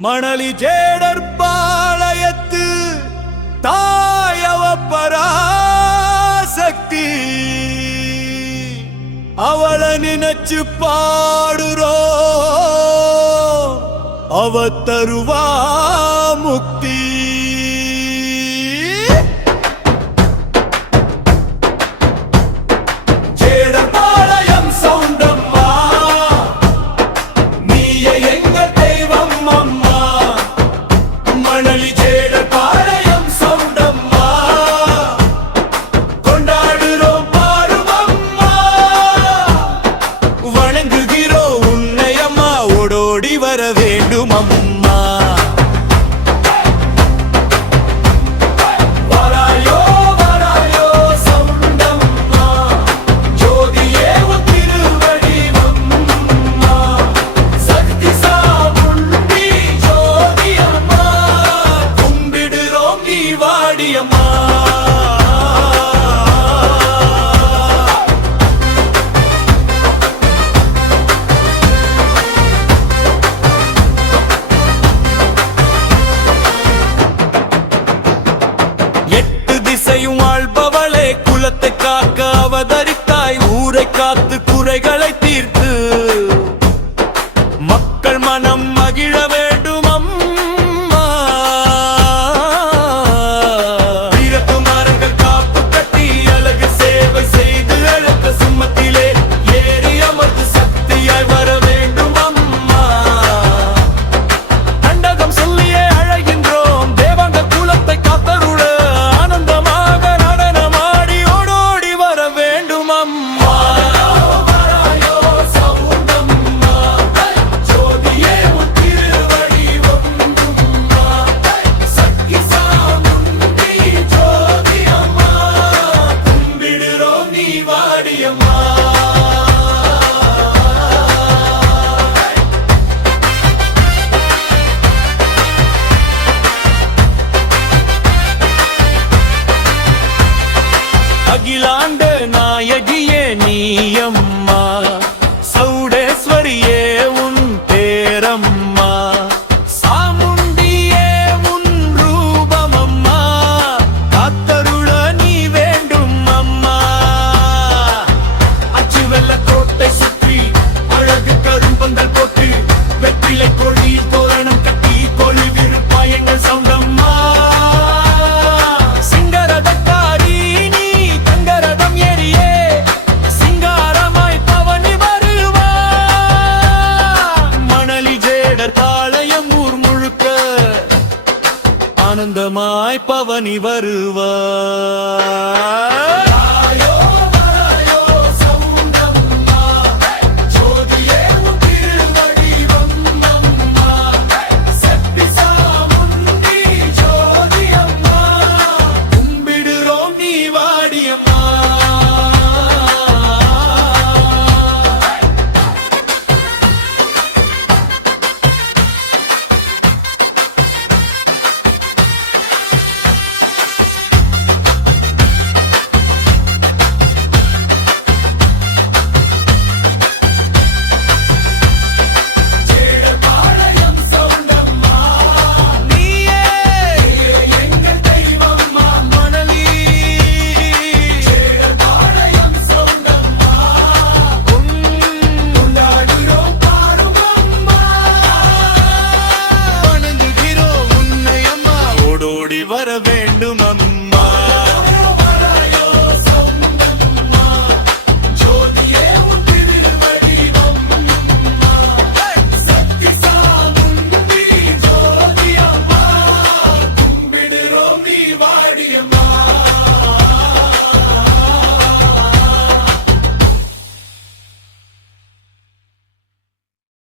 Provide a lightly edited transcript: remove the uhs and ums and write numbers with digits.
மணலி ஜேடர் பாளையத்து தாயவ பராசக்தி அவள நினைச்சு பாடுறோ அவ தருவா முக்தி. வர வேண்டும் அம்மா, வராயோ வராயோ சவுண்டம்மா, ஜோதியே உன் திருவடிவம்மா, சக்தி சாமுண்டி ஜோதி அம்மா, கும்பிடுறோம் நீ வாடியம்மா. வாழ்பவளே குலத்தை காக்க அவதரித்தாய், ஊரை காத்து குறைகளை தீர்த்து மக்கள் மனம் மகிழ வேண்டும் அம்மா. வீரத்து மரங்கள் காப்பு கட்டி அழகு சேவை செய்து அழக சுமத்திலே ஏறி அமர்ந்து சக்தியாய் வர வேண்டும் அம்மா. அண்டகம் சொல்லியே அழைகின்றோம் தேவாங்க குலத்தை காத்தருள அகிலாண்ட நாயகியே நீயம்மா, சௌடேஸ்வரியே உன் பேரம்மா, சாமுண்டியே உன் ரூபமம்மா, காத்தருள நீ வேண்டும் அம்மா. அச்சு வெள்ள கோட்டை சுற்றி அழகு கரும்பந்தல் போட்டு வெற்றிலை கொடி தோரணம் கட்டி கொழி விருப்பாயங்கள் சவுண்டம்மா. ஆனந்தமாய் பவனி வருவாள்.